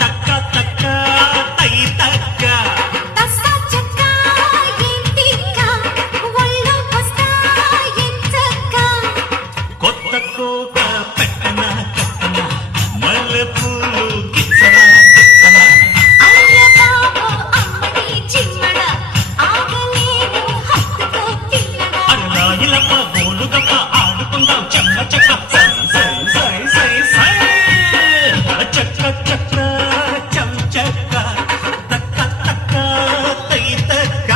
తక్క తక్క తై తక్క కొత్త కోక పెట్టన కట్టన మల్లెపూలు గిచ్చన గిచ్చన అన్నాయిలప్ప బోలుగప్ప ఆడుకుందాం చెక్క చెక్క సై సై సై సై సై చెక్క చెక్క చం చెక్క తక్క తక్క తై తక్క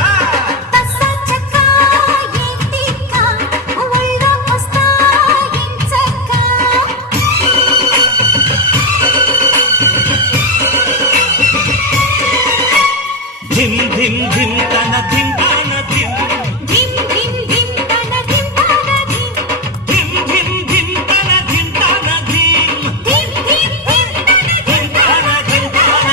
ధిం ధిం ధిం తన ధిం తన ధిం ధిం ధిం ధిం తన ధిం తన ధిం ధిం ధిం ధిం తన ధిం తన ధిం ధిం ధిం ధిం తన ధిం తన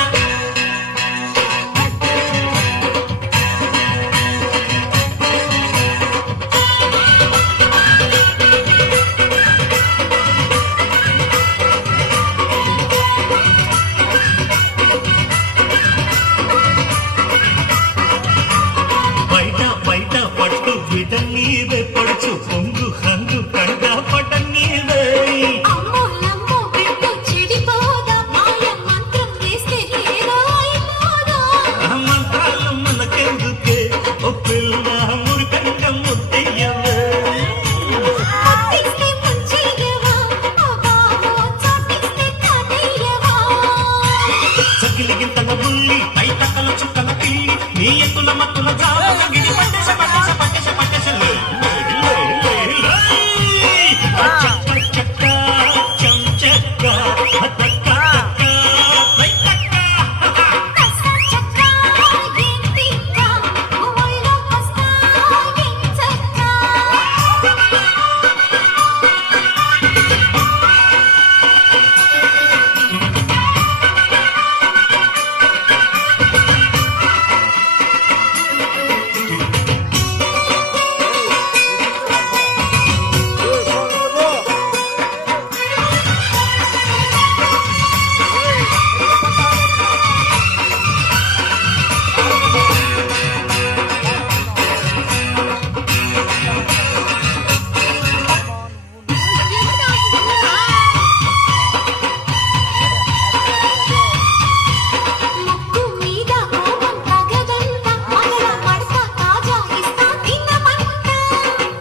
బయట బయట పట్టు బిడ్డ నీవే పడుచు పొంగు హంగు కంట పట నీవే మంత్రాలు మనకెందుకే ఓ పిల్ల మురికంట ముద్దయ్యవే సకిలిగింతల బుల్లి పై తక్కల చుక్కల పిల్లి నీ ఎత్తుల మత్తుల జాబుల గిడి పట్టేస పట్టేస పట్టేస పట్టేస లే లే లే లే లే చెక్క చెక్క చం చెక్క తక్క తక్క పై తక్క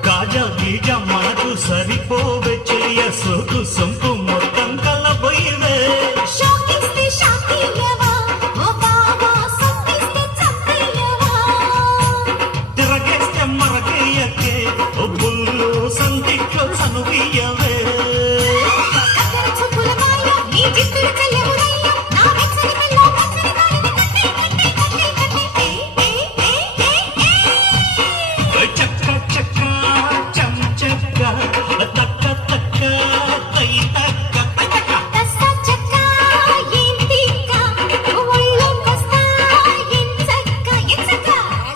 కాజా గీజా మనకు సరిపోవే చెయ్య సోకు సొంపు మొత్తం కలబోయివే తిరగేస్తే మరకేయకే ఓ బుల్లు సందిట్లో సనువియవే చెక్క చెక్క చం చెక్క తక్క తక్క తై తక్క పై తక్క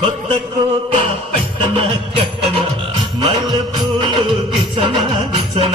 కొత్త కోక పెట్టన కట్టన మల్లెపూలు గిచ్చన గిచ్చన